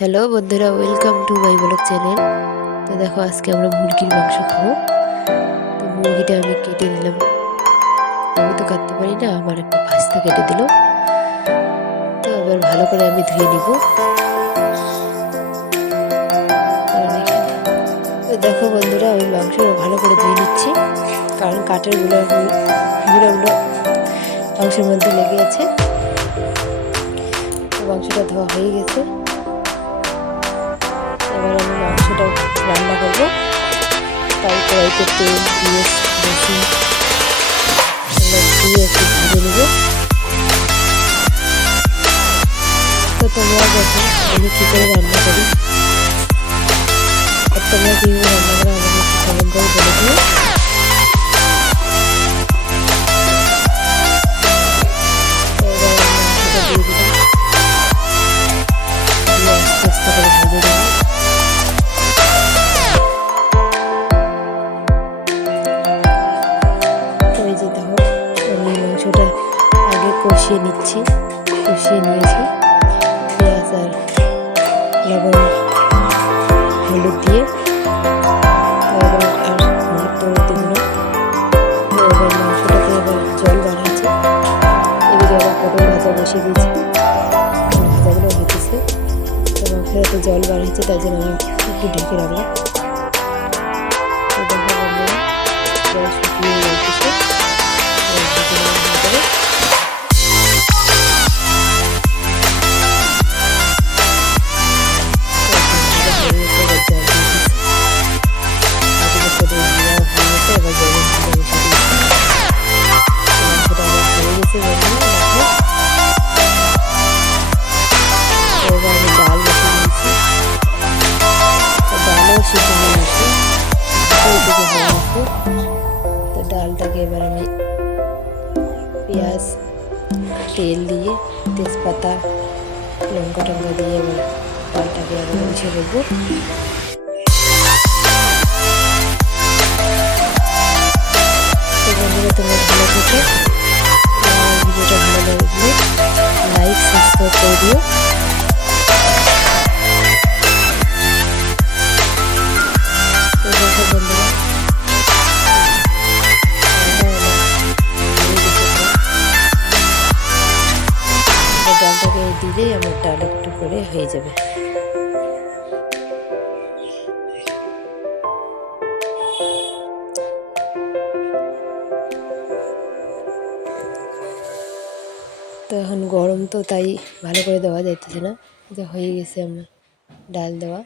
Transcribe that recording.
Hello বন্ধুরা, welcome to my blog channel. তো দেখো, আজকে আমরা মুরগির মাংস খাবো। তো মুরগিটা আমি কেটে দিলাম, আমি তো কাটতে পারি না, আমার একটা ভাস্তা কেটে দিল। তো এবার ভালো করে আমি ধুয়ে নিব। তো দেখো বন্ধুরা, আমি মাংসটা ভালো করে ধুয়ে নিচ্ছি, কারণ কাঠের গুঁড়াগুলো মাংসের মধ্যে লেগে আছে। তো মাংসটা ধোয়া হয়ে গেছে। এবার আমি মাংসটা রান্না করবো। তাই কড়াইতে তেল, পেঁয়াজ, রসুন দিয়ে একটু ভেজে নেব। তো তোমরা দেখো আমি কী করে রান্না করি, আর তোমরা কীভাবে রান্না করো আমাকে একটু কমেন্ট করে বলে দিও। তো এবার আমি মাংসটা দিয়ে দিলাম, দিয়ে আস্তে আস্তে করে ভেজে দেবো। তো এই যে দেখো, আমি মাংসটা আগে কষিয়ে নিয়েছি, পেঁয়াজ আর লবণ হলুদ দিয়ে। এবার আর হলুদ তো দিল না। তো এবার মাংসটাতে এবার জল বাড়াচ্ছে। এদিকে আবার পটল ভাজা বসিয়ে দিয়েছি, ভাজাগুলো হতেছে। তো মাংসটাতে জল বাড়িয়েছে, তাই জন্য আমি একটু ঢেকে রাখলাম। তো দেখো বন্ধুরা, জল শুকিয়ে যাচ্ছে। এবার আমি ডাল বসে দিয়েছি, ডালও সিদ্ধ হয়ে গেছে, ওইদিকে হয়ে গেছে। তো ডালটাকে এবার আমি পেঁয়াজ, তেল দিয়ে, তেজপাতা, লঙ্কা টঙ্কা দিয়ে এবার ডালটাকে আমি মুছে দেবো। তো বন্ধুরা, তোমরা ভালো থেকো, ভিডিওটা ভালো লাগলে লাইক, সাবস্ক্রাইব করে দিও। তো দেখো বন্ধুরা, ডালটাকে দিলেই আমার ডাল একটু করে হয়ে যাবে। তো এখন গরম, তো তাই ভালো করে দেওয়া যাইতেছে না, যে হয়ে গেছে আমার ডাল দেওয়া।